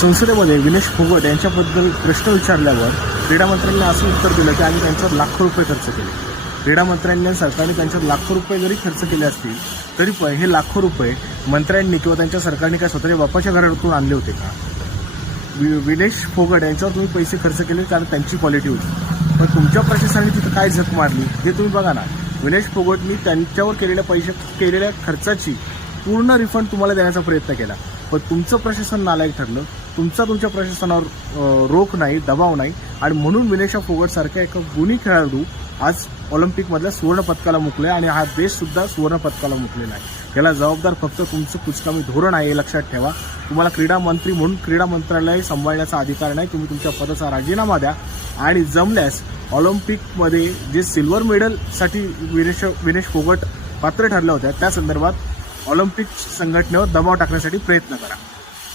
संसदेमध्ये विनेश फोगट यांच्याबद्दल प्रश्न विचारल्यावर क्रीडा मंत्र्यांनी असं उत्तर दिलं की आम्ही त्यांच्यावर लाखो रुपये खर्च केले. क्रीडा मंत्र्यांनी सरकारने त्यांच्यावर लाखो रुपये जरी खर्च केले असतील तरी पण हे लाखो रुपये मंत्र्यांनी किंवा त्यांच्या सरकारने काय स्वतःच्या बापाच्या घरातून आणले होते का? विनेश फोगट यांच्यावर तुम्ही पैसे खर्च केले कारण त्यांची क्वालिटी होती, पण तुमच्या प्रशासनाने तिथं काय झक मारली हे तुम्ही बघा ना. विनेश फोगटनी त्यांच्यावर केलेल्या खर्चाची पूर्ण रिफंड तुम्हाला देण्याचा प्रयत्न केला, पण तुमचं प्रशासन नालायक ठरलं. तुमच्या प्रशासनावर रोख नाही, दबाव नाही, आणि म्हणून विनेश फोगटसारख्या एका गुणी खेळाडू आज ऑलिम्पिकमधल्या सुवर्ण पदकाला मुकले आणि हा देशसुद्धा सुवर्ण पदकाला मुकलेला आहे. याला जबाबदार फक्त तुमचं कुचकामी धोरण आहे हे लक्षात ठेवा. तुम्हाला क्रीडा मंत्री म्हणून क्रीडा मंत्रालय सांभाळण्याचा अधिकार नाही. तुम्ही तुमच्या पदाचा राजीनामा द्या आणि जमल्यास ऑलिम्पिकमध्ये जे सिल्वर मेडलसाठी विनेश फोगट पात्र ठरल्या होत्या त्या संदर्भात ऑलिम्पिक संघटनेवर दबाव टाकण्यासाठी प्रयत्न करा.